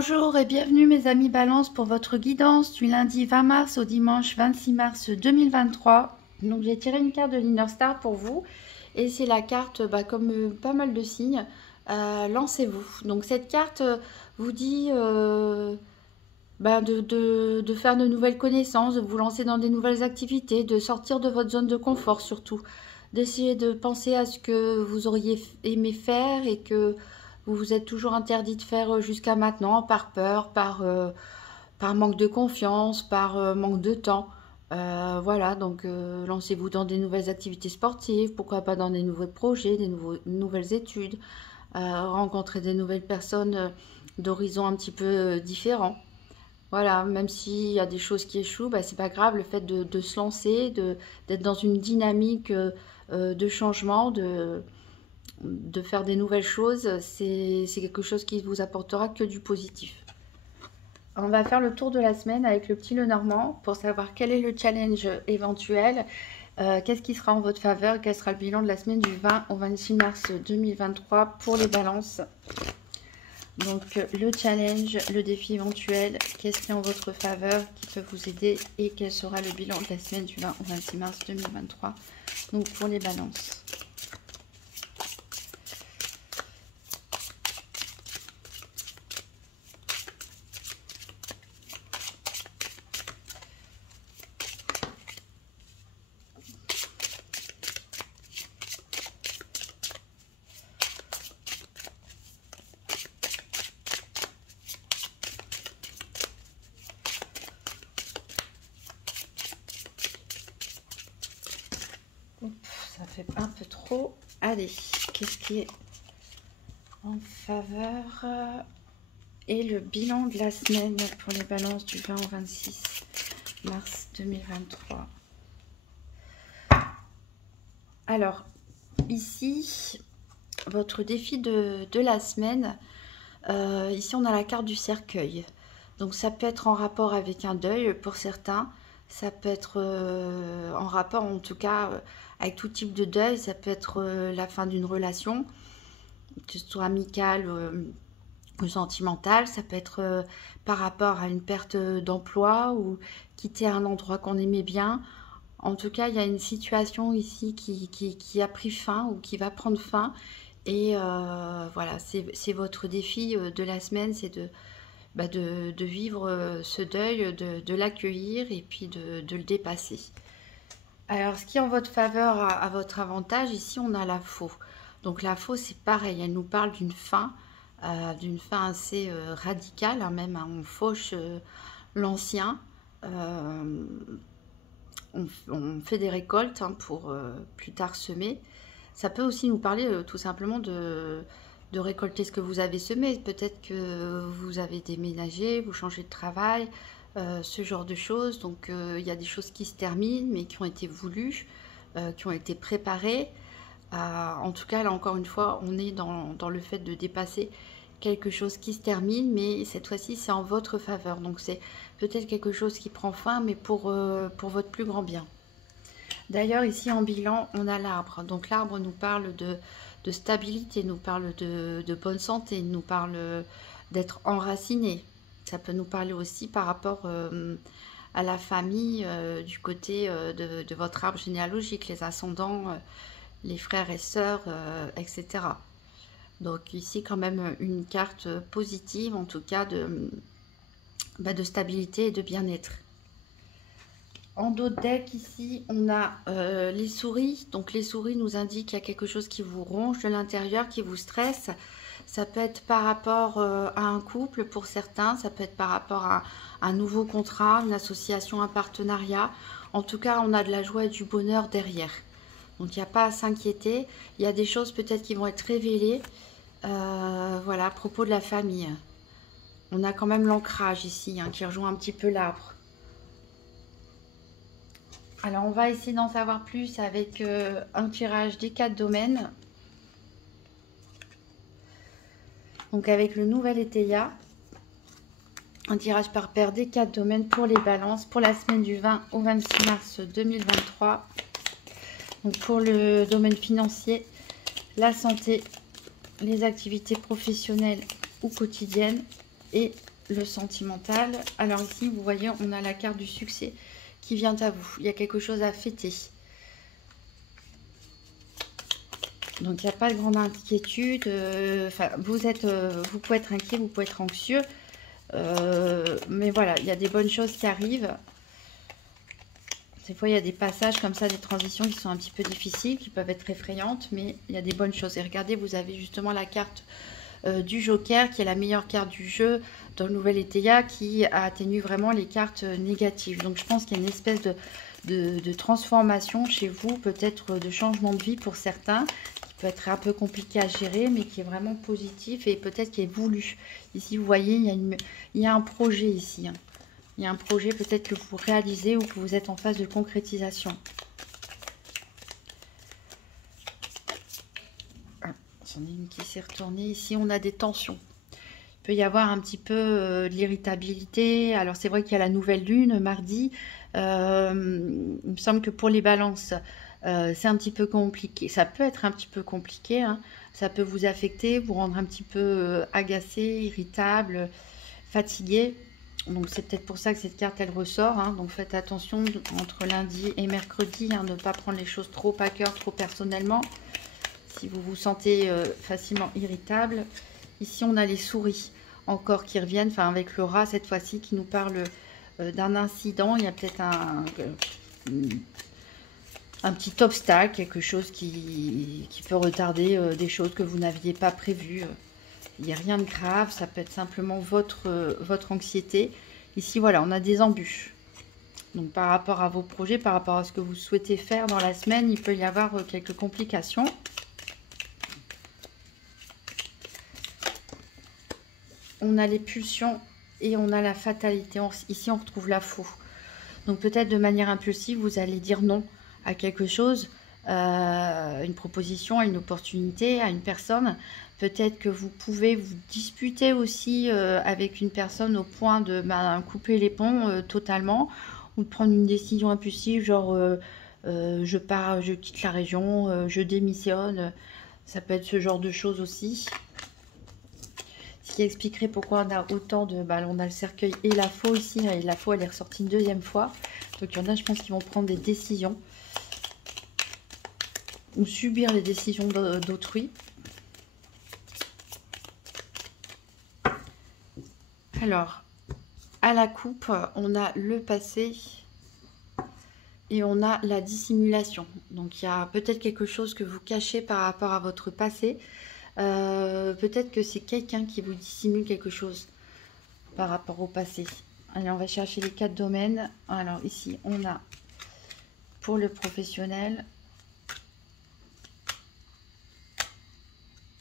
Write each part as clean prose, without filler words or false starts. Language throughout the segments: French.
Bonjour et bienvenue mes amis Balance pour votre guidance du lundi 20 mars au dimanche 26 mars 2023. Donc j'ai tiré une carte de l'Inner Star pour vous et c'est la carte, comme pas mal de signes, lancez-vous. Donc cette carte vous dit de faire de nouvelles connaissances, de vous lancer dans des nouvelles activités, de sortir de votre zone de confort surtout, d'essayer de penser à ce que vous auriez aimé faire et que vous vous êtes toujours interdit de faire jusqu'à maintenant par peur, par manque de confiance, par manque de temps. Voilà, donc lancez-vous dans des nouvelles activités sportives, pourquoi pas dans des nouveaux projets, nouvelles études, rencontrer des nouvelles personnes d'horizons un petit peu différents. Voilà, même s'il y a des choses qui échouent, c'est pas grave, le fait de se lancer, d'être dans une dynamique de changement, de faire des nouvelles choses, c'est quelque chose qui vous apportera que du positif. On va faire le tour de la semaine avec le petit Lenormand pour savoir quel est le challenge éventuel, qu'est-ce qui sera en votre faveur, quel sera le bilan de la semaine du 20 au 26 mars 2023 pour les balances. Donc le challenge, le défi éventuel, qu'est-ce qui est en votre faveur, qui peut vous aider et quel sera le bilan de la semaine du 20 au 26 mars 2023. Donc pour les balances. Ça fait un peu trop. Allez, qu'est-ce qui est en faveur et le bilan de la semaine pour les balances du 20 au 26 mars 2023. Alors, ici, votre défi de la semaine, ici on a la carte du cercueil. Donc ça peut être en rapport avec un deuil pour certains, ça peut être en rapport en tout cas avec tout type de deuil, ça peut être la fin d'une relation, que ce soit amicale ou sentimentale, ça peut être par rapport à une perte d'emploi ou quitter un endroit qu'on aimait bien. En tout cas, il y a une situation ici qui a pris fin ou qui va prendre fin. Et voilà, c'est votre défi de la semaine, c'est de vivre ce deuil, de l'accueillir et puis de le dépasser. Alors, ce qui est en votre faveur, à votre avantage, ici, on a la faux. Donc, la faux, c'est pareil, elle nous parle d'une fin assez radicale, hein, même, hein, on fauche l'ancien. On fait des récoltes pour plus tard semer. Ça peut aussi nous parler tout simplement de récolter ce que vous avez semé. Peut-être que vous avez déménagé, vous changez de travail, ce genre de choses. Donc il y a des choses qui se terminent, mais qui ont été voulues, qui ont été préparées. En tout cas, là encore une fois, on est dans le fait de dépasser quelque chose qui se termine, mais cette fois-ci, c'est en votre faveur. Donc c'est peut-être quelque chose qui prend fin, mais pour votre plus grand bien. D'ailleurs, ici en bilan, on a l'arbre. Donc l'arbre nous parle de stabilité, nous parle de bonne santé, nous parle d'être enraciné. Ça peut nous parler aussi par rapport à la famille, du côté de votre arbre généalogique, les ascendants, les frères et sœurs, etc. Donc ici quand même une carte positive, en tout cas de stabilité et de bien-être. En dos de deck, ici, on a les souris. Donc, les souris nous indiquent qu'il y a quelque chose qui vous ronge de l'intérieur, qui vous stresse. Ça peut être par rapport à un couple pour certains. Ça peut être par rapport à un nouveau contrat, une association, un partenariat. En tout cas, on a de la joie et du bonheur derrière. Donc, il n'y a pas à s'inquiéter. Il y a des choses peut-être qui vont être révélées. Voilà, à propos de la famille. On a quand même l'ancrage ici, hein, qui rejoint un petit peu l'arbre. Alors, on va essayer d'en savoir plus avec un tirage des 4 domaines. Donc, avec le nouvel Eteia. Un tirage par paire des 4 domaines pour les balances pour la semaine du 20 au 26 mars 2023. Donc, pour le domaine financier, la santé, les activités professionnelles ou quotidiennes et le sentimental. Alors ici, vous voyez, on a la carte du succès qui vient à vous. Il y a quelque chose à fêter. Donc, il n'y a pas de grande inquiétude. Vous pouvez être inquiet, vous pouvez être anxieux. Mais voilà, il y a des bonnes choses qui arrivent. Des fois, il y a des passages comme ça, des transitions qui sont un petit peu difficiles, qui peuvent être effrayantes, mais il y a des bonnes choses. Et regardez, vous avez justement la carte du Joker, qui est la meilleure carte du jeu dans le nouvel ETEA, qui atténue vraiment les cartes négatives. Donc, je pense qu'il y a une espèce de transformation chez vous, peut-être de changement de vie pour certains, qui peut être un peu compliqué à gérer, mais qui est vraiment positif et peut-être qui est voulu. Ici, vous voyez, il y a un projet ici. Hein. Il y a un projet peut-être que vous réalisez ou que vous êtes en phase de concrétisation. Ah, j'en ai une qui s'est retournée. Ici, on a des tensions. Il peut y avoir un petit peu de l'irritabilité. Alors, c'est vrai qu'il y a la nouvelle lune mardi. Il me semble que pour les balances, c'est un petit peu compliqué. Ça peut être un petit peu compliqué. Hein. Ça peut vous affecter, vous rendre un petit peu agacé, irritable, fatigué. Donc c'est peut-être pour ça que cette carte elle ressort. Hein. Donc faites attention entre lundi et mercredi, hein, de ne pas prendre les choses trop à cœur, trop personnellement. Si vous vous sentez facilement irritable. Ici on a les souris encore qui reviennent, enfin avec le rat cette fois-ci qui nous parle d'un incident. Il y a peut-être un petit obstacle, quelque chose qui peut retarder des choses que vous n'aviez pas prévues. Il n'y a rien de grave, ça peut être simplement votre anxiété. Ici, voilà, on a des embûches. Donc, par rapport à vos projets, par rapport à ce que vous souhaitez faire dans la semaine, il peut y avoir quelques complications. On a les pulsions et on a la fatalité. Ici, on retrouve la faux. Donc, peut-être de manière impulsive, vous allez dire non à quelque chose, une proposition, à une opportunité, à une personne. Peut-être que vous pouvez vous disputer aussi avec une personne au point de couper les ponts totalement ou de prendre une décision impulsive, genre je pars, je quitte la région, je démissionne. Ça peut être ce genre de choses aussi. Ce qui expliquerait pourquoi on a autant de... on a le cercueil et la faux ici, et la faux elle est ressortie une deuxième fois. Donc il y en a, je pense, qui vont prendre des décisions ou subir les décisions d'autrui. Alors, à la coupe, on a le passé et on a la dissimulation. Donc, il y a peut-être quelque chose que vous cachez par rapport à votre passé. Peut-être que c'est quelqu'un qui vous dissimule quelque chose par rapport au passé. Allez, on va chercher les 4 domaines. Alors, ici, on a pour le professionnel,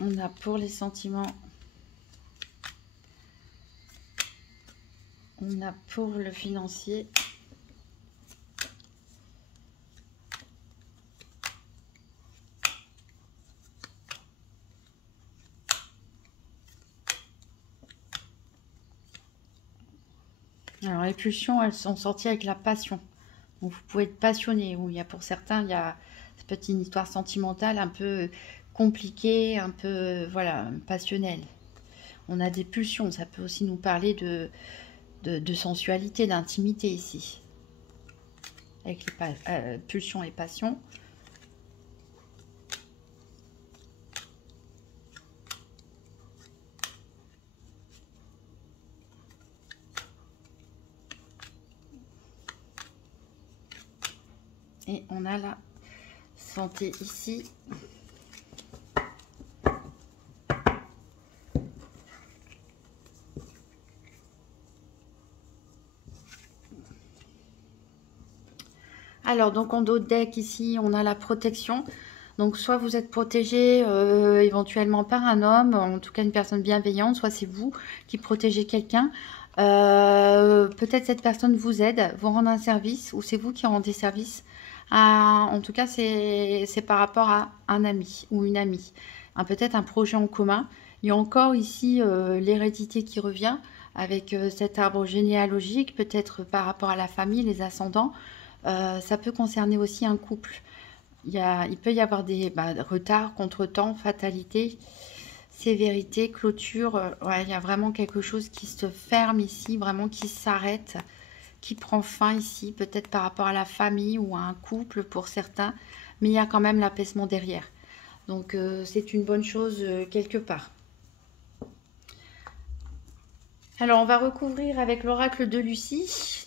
on a pour les sentiments, on a pour le financier, alors les pulsions, elles sont sorties avec la passion. Donc vous pouvez être passionné, ou il y a pour certains, il y a peut-être une histoire sentimentale un peu compliquée, un peu voilà, passionnelle. On a des pulsions, ça peut aussi nous parler de sensualité, d'intimité ici. Avec les pulsions et passions. Et on a la santé ici. Alors, donc en dos de deck, ici, on a la protection. Donc, soit vous êtes protégé éventuellement par un homme, en tout cas une personne bienveillante, soit c'est vous qui protégez quelqu'un. Peut-être cette personne vous aide, vous rend un service, ou c'est vous qui rendez service. En tout cas, c'est par rapport à un ami ou une amie. Peut-être un projet en commun. Il y a encore ici l'hérédité qui revient avec cet arbre généalogique, peut-être par rapport à la famille, les ascendants. Ça peut concerner aussi un couple. Il peut y avoir des retards, contretemps, fatalité. sévérité, clôture. Ouais, il y a vraiment quelque chose qui se ferme ici, vraiment qui s'arrête, qui prend fin ici, peut-être par rapport à la famille ou à un couple pour certains, mais il y a quand même l'apaisement derrière. Donc c'est une bonne chose quelque part. Alors on va recouvrir avec l'oracle de Lucie.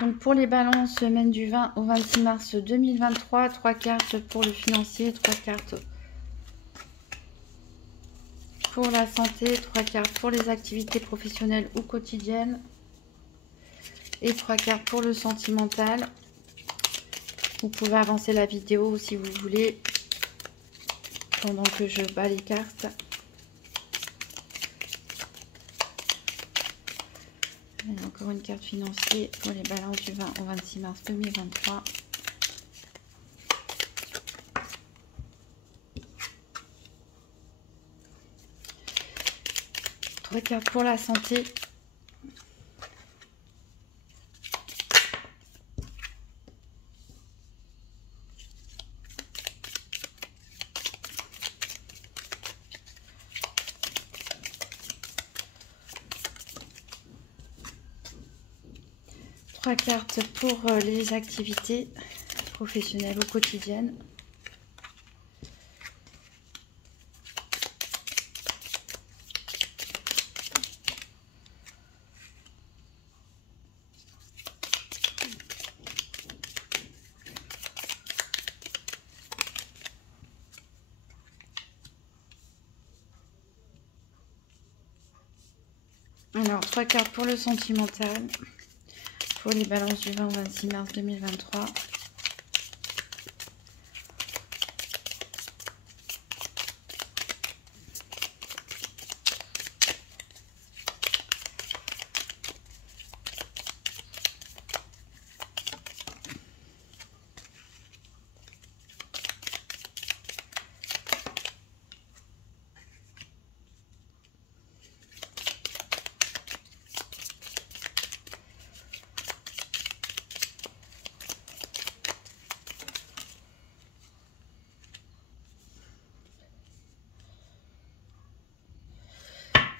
Donc pour les balances, semaine du 20 au 26 mars 2023, 3 cartes pour le financier, 3 cartes pour la santé, 3 cartes pour les activités professionnelles ou quotidiennes et 3 cartes pour le sentimental. Vous pouvez avancer la vidéo si vous voulez pendant que je bats les cartes. Et encore une carte financière pour les balances du 20 au 26 mars 2023. Trois cartes pour la santé. Trois cartes pour les activités professionnelles ou quotidiennes. Alors, 3 cartes pour le sentimental, pour les balances du 20 au 26 mars 2023.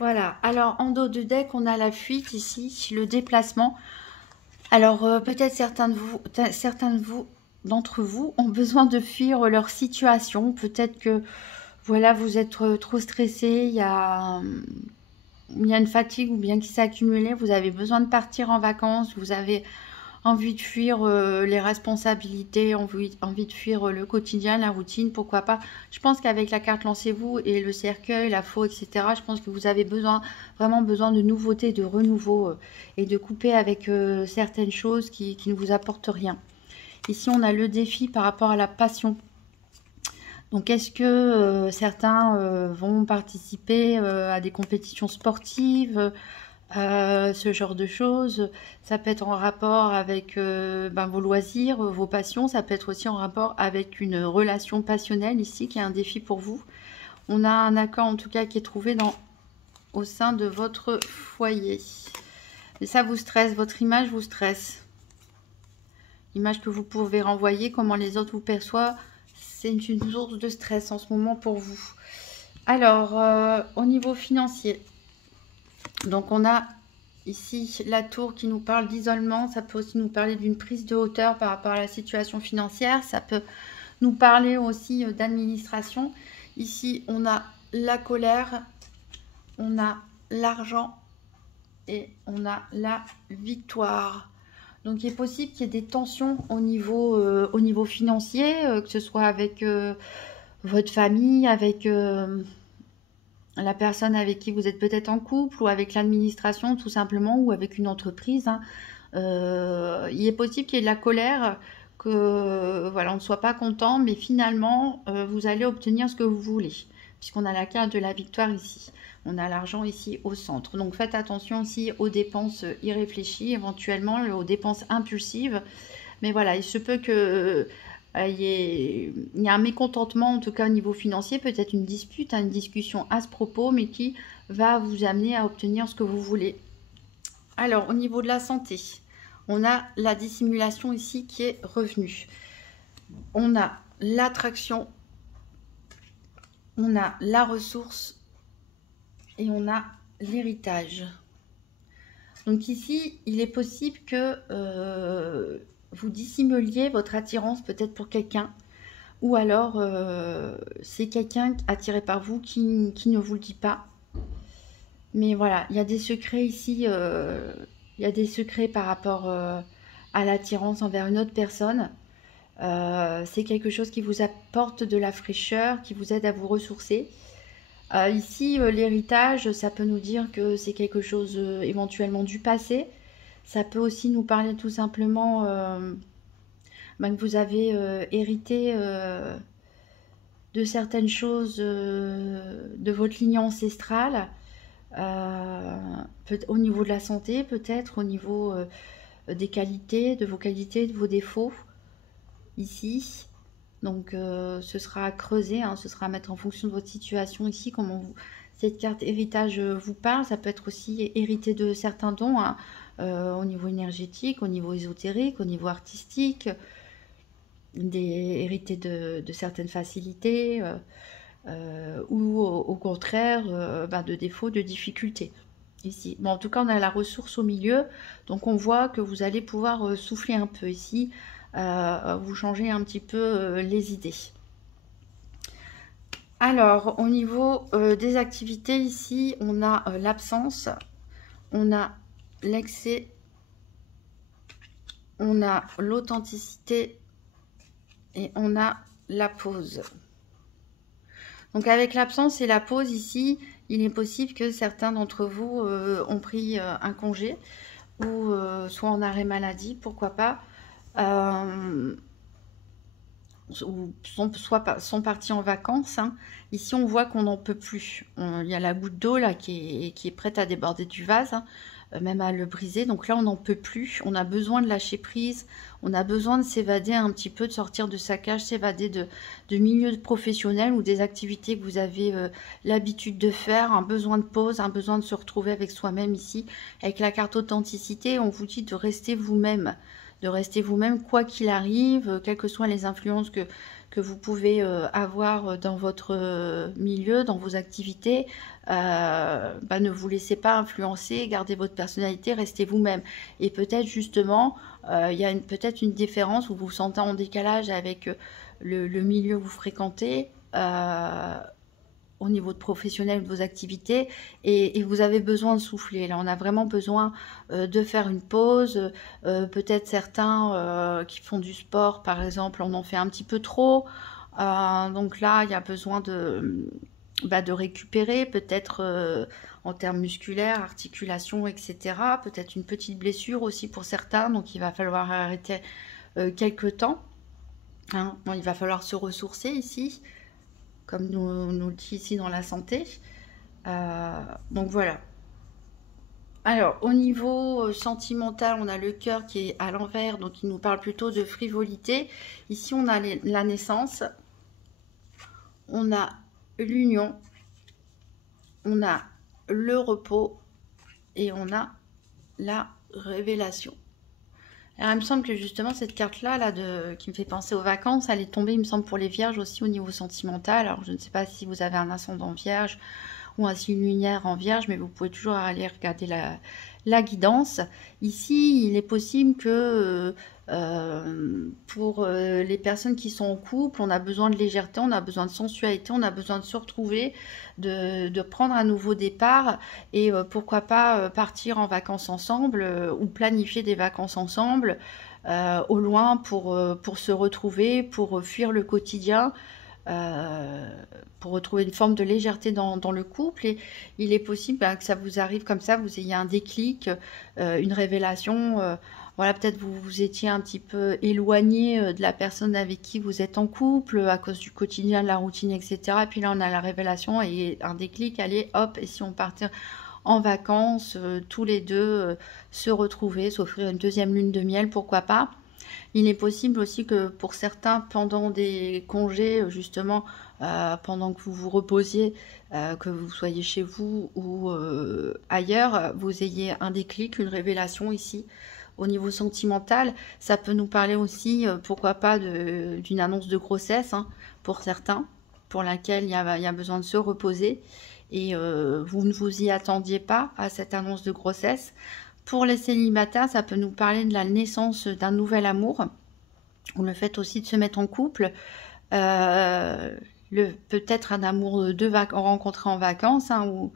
Voilà, alors en dos de deck, on a la fuite ici, le déplacement. Alors peut-être d'entre vous ont besoin de fuir leur situation. Peut-être que voilà, vous êtes trop stressé, il y a une fatigue ou bien qui s'est accumulée, vous avez besoin de partir en vacances, vous avez envie de fuir les responsabilités, envie de fuir le quotidien, la routine, pourquoi pas. Je pense qu'avec la carte Lancez-vous et le cercueil, la faux, etc., je pense que vous avez vraiment besoin de nouveautés, de renouveau et de couper avec certaines choses qui ne vous apportent rien. Ici, on a le défi par rapport à la passion. Donc, est-ce que certains vont participer à des compétitions sportives, ce genre de choses? Ça peut être en rapport avec vos loisirs, vos passions. Ça peut être aussi en rapport avec une relation passionnelle ici, qui est un défi pour vous. On a un accord, en tout cas, qui est trouvé au sein de votre foyer. Et ça vous stresse, votre image vous stresse. L'image que vous pouvez renvoyer, comment les autres vous perçoivent, c'est une source de stress en ce moment pour vous. Alors, au niveau financier, donc on a ici la tour qui nous parle d'isolement. Ça peut aussi nous parler d'une prise de hauteur par rapport à la situation financière. Ça peut nous parler aussi d'administration. Ici, on a la colère, on a l'argent et on a la victoire. Donc, il est possible qu'il y ait des tensions au niveau financier, que ce soit avec votre famille, avec la personne avec qui vous êtes peut-être en couple, ou avec l'administration tout simplement, ou avec une entreprise. Hein. Il est possible qu'il y ait de la colère, que voilà, on ne soit pas content, mais finalement, vous allez obtenir ce que vous voulez, puisqu'on a la carte de la victoire ici. On a l'argent ici au centre. Donc faites attention aussi aux dépenses irréfléchies, éventuellement aux dépenses impulsives. Mais voilà, il se peut que il y a un mécontentement, en tout cas au niveau financier, peut-être une dispute, une discussion à ce propos, mais qui va vous amener à obtenir ce que vous voulez. Alors, au niveau de la santé, on a la dissimulation ici qui est revenue. On a l'attraction, on a la ressource et on a l'héritage. Donc ici, il est possible que vous dissimuliez votre attirance peut-être pour quelqu'un, ou alors c'est quelqu'un attiré par vous qui ne vous le dit pas. Mais voilà, il y a des secrets ici, il y a des secrets par rapport à l'attirance envers une autre personne. C'est quelque chose qui vous apporte de la fraîcheur, qui vous aide à vous ressourcer. Ici, l'héritage, ça peut nous dire que c'est quelque chose éventuellement du passé. Ça peut aussi nous parler tout simplement que vous avez hérité de certaines choses de votre lignée ancestrale, au niveau de la santé, peut-être au niveau des qualités, de vos qualités, de vos défauts, ici. Donc ce sera à creuser, hein, ce sera à mettre en fonction de votre situation ici, comment cette carte héritage vous parle. Ça peut être aussi hérité de certains dons, hein, au niveau énergétique, au niveau ésotérique, au niveau artistique, hérité de certaines facilités, ou au contraire de défauts, de difficultés. Ici. Bon, en tout cas, on a la ressource au milieu, donc on voit que vous allez pouvoir souffler un peu ici, vous changer un petit peu les idées. Alors, au niveau des activités, ici, on a l'absence, on a l'excès, on a l'authenticité et on a la pause. Donc avec l'absence et la pause ici, il est possible que certains d'entre vous ont pris un congé ou soit en arrêt maladie, pourquoi pas, ou sont partis en vacances. Hein. Ici, on voit qu'on n'en peut plus. Il y a la goutte d'eau là qui est prête à déborder du vase, hein, même à le briser. Donc là, on n'en peut plus. On a besoin de lâcher prise. On a besoin de s'évader un petit peu, de sortir de sa cage, s'évader de milieux professionnels ou des activités que vous avez l'habitude de faire. Un besoin de pause, un besoin de se retrouver avec soi-même ici. Avec la carte authenticité, on vous dit de rester vous-même. De rester vous-même quoi qu'il arrive, quelles que soient les influences que vous pouvez avoir dans votre milieu, dans vos activités. Ne vous laissez pas influencer, gardez votre personnalité, restez vous-même. Et peut-être justement, il y a peut-être une différence où vous vous sentez en décalage avec le milieu que vous fréquentez, au niveau de professionnel de vos activités, et vous avez besoin de souffler. Là, on a vraiment besoin de faire une pause. Peut-être certains qui font du sport, par exemple, on en fait un petit peu trop. Donc là, il y a besoin de récupérer, peut-être en termes musculaires, articulations, etc. Peut-être une petite blessure aussi pour certains, donc il va falloir arrêter quelques temps. Hein. Bon, il va falloir se ressourcer ici, comme nous le dit ici dans la santé. Donc voilà. Alors, au niveau sentimental, on a le cœur qui est à l'envers, donc il nous parle plutôt de frivolité. Ici, on a la naissance, on a l'union, on a le repos et on a la révélation. Alors, il me semble que justement, cette carte-là, qui me fait penser aux vacances, elle est tombée, il me semble, pour les vierges aussi au niveau sentimental. Alors, je ne sais pas si vous avez un ascendant vierge ou un signe lunaire en vierge, mais vous pouvez toujours aller regarder la guidance. Ici, il est possible que pour les personnes qui sont en couple, on a besoin de légèreté, on a besoin de sensualité, on a besoin de se retrouver, de prendre un nouveau départ et pourquoi pas partir en vacances ensemble ou planifier des vacances ensemble au loin pour se retrouver, pour fuir le quotidien. Pour retrouver une forme de légèreté dans le couple, et il est possible que ça vous arrive comme ça, vous ayez un déclic, une révélation, voilà, peut-être vous étiez un petit peu éloigné de la personne avec qui vous êtes en couple à cause du quotidien, de la routine, etc. Et puis là on a la révélation et un déclic, allez hop, et si on partait en vacances, tous les deux se retrouver, s'offrir une deuxième lune de miel, pourquoi pas. Il est possible aussi que pour certains, pendant des congés, justement, pendant que vous vous reposiez, que vous soyez chez vous ou ailleurs, vous ayez un déclic, une révélation ici. Au niveau sentimental, ça peut nous parler aussi, pourquoi pas, d'une annonce de grossesse, hein, pour certains, pour laquelle il y a besoin de se reposer. et vous ne vous y attendiez pas à cette annonce de grossesse. Pour les célibataires, ça peut nous parler de la naissance d'un nouvel amour, ou le fait aussi de se mettre en couple, peut-être un amour rencontré en vacances, hein, ou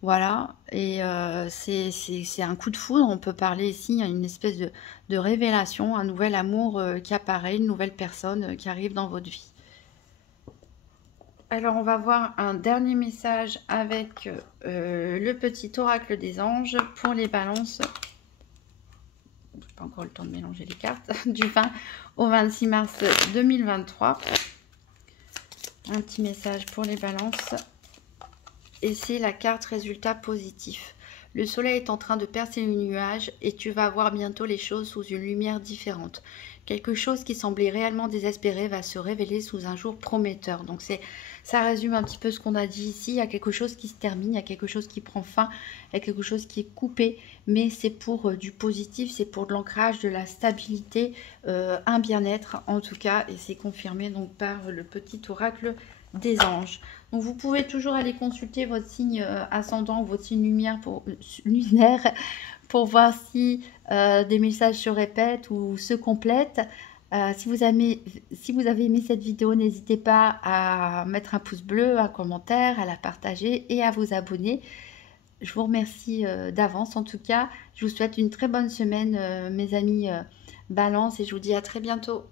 voilà, et c'est un coup de foudre. On peut parler ici, il y a une espèce de révélation, un nouvel amour qui apparaît, une nouvelle personne qui arrive dans votre vie. Alors, on va voir un dernier message avec le petit oracle des anges pour les balances. Je n'ai pas encore le temps de mélanger les cartes. Du 20 au 26 mars 2023. Un petit message pour les balances. Et c'est la carte résultat positif. Le soleil est en train de percer le nuage et tu vas voir bientôt les choses sous une lumière différente. Quelque chose qui semblait réellement désespéré va se révéler sous un jour prometteur. Donc ça résume un petit peu ce qu'on a dit ici. Il y a quelque chose qui se termine, il y a quelque chose qui prend fin, il y a quelque chose qui est coupé. Mais c'est pour du positif, c'est pour de l'ancrage, de la stabilité, un bien-être en tout cas. Et c'est confirmé donc par le petit oracle des anges. Donc vous pouvez toujours aller consulter votre signe ascendant, votre signe lunaire pour voir si des messages se répètent ou se complètent. Si vous avez aimé cette vidéo, n'hésitez pas à mettre un pouce bleu, un commentaire, à la partager et à vous abonner. Je vous remercie d'avance en tout cas. Je vous souhaite une très bonne semaine mes amis Balance et je vous dis à très bientôt.